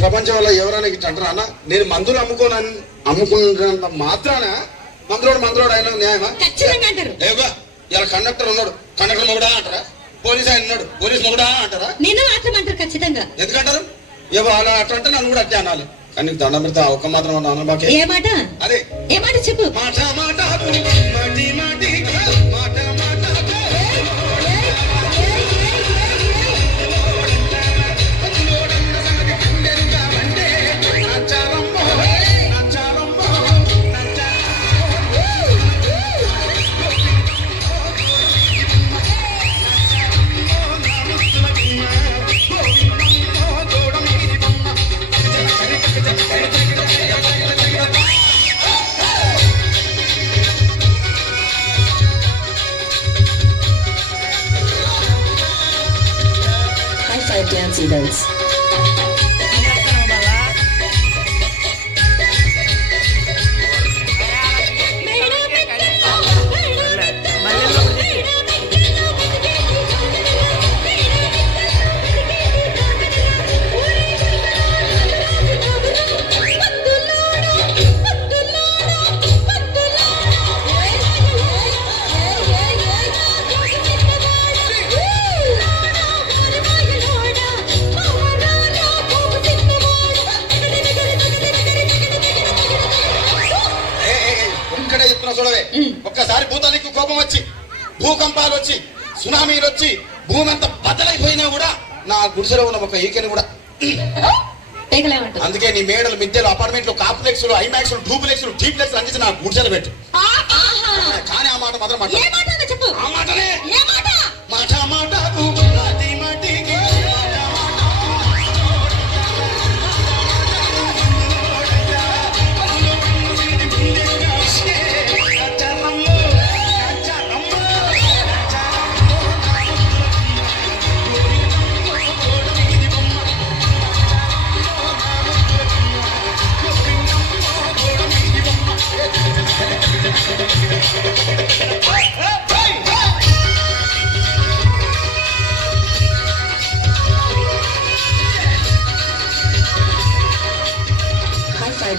ప్రపంచం వల్ల ఎవరైనా ఇట్లా అంటారా అన్న? నేను మందులు అమ్ముకున్నంత మాత్రాన మందులోడు ఆయన న్యాయమా? ఏవా ఇలా కండక్టర్ ఉన్నాడు, కండక్టర్ మొగుడా అంటారా? పోలీస్ ఆయన ఉన్నాడు, పోలీస్ మొగుడా అంటారా? నేను మాత్రం అంటారు ఖచ్చితంగా. ఎందుకంటారు? ఏవో అలా అట్లా అంటే నన్ను కూడా అట్టే అనాలి. కానీ దండం పెడతా ఒక్క మాత్రం అన్న బాకే. ఏ మాట? అదే ఏ మాట చెప్పు. మాట మాట మాటి మాటి మాట మాట dance events. చూడవే, ఒక్కసారి భూతానికి కోపం వచ్చి, భూకంపాలు వచ్చి, సునామీలు వచ్చి, భూమి అంతా బద్దలైపోయినా కూడా నా గుడిసెలో ఉన్న ఒక ఈకెని కూడా. అందుకే నీ మేడలు, మిద్దెలు, అపార్ట్మెంట్లు, కాంప్లెక్స్లు, ఐమాక్స్లు, డూప్లెక్స్లు, డీప్లెక్స్లు అందించి నా గుడిసెలు పెట్టు. కానీ ఆ మాట మాత్రం ఆ మాటనే మాట మాట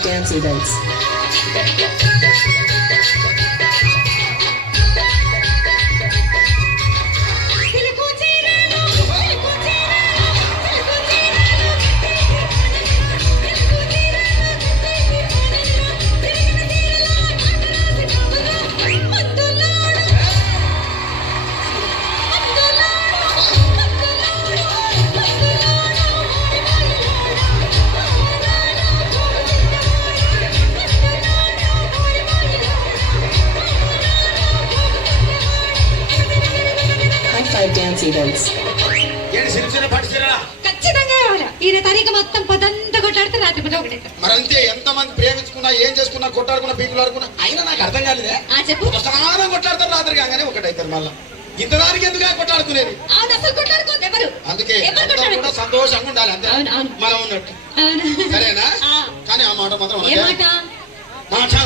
dance events. dance events. ఖచ్చితంగా ఈయన తారీఖు మొత్తం పదంతా కొట్లాడితే రాత్రి పద ఒకటే. మరంతే, ఎంతమంది ప్రేమించుకున్నా, ఏం చేసుకున్నా, కొట్టాడుకున్నా, పీకులు ఆడుకున్నా, అయినా నాకు అర్థం కాలేదే. చెప్పు. స్నానం కొట్లాడతారు రాత్రి కాగానే ఒకటైతారు. మళ్ళా ఇంత దానికి ఎందుకు కొట్లాడుకునేది? అందుకే కూడా సంతోషంగా ఉండాలి, అంతే మనం ఉన్నట్టు. సరేనా? కానీ ఆ మాట మాత్రం మాట మాట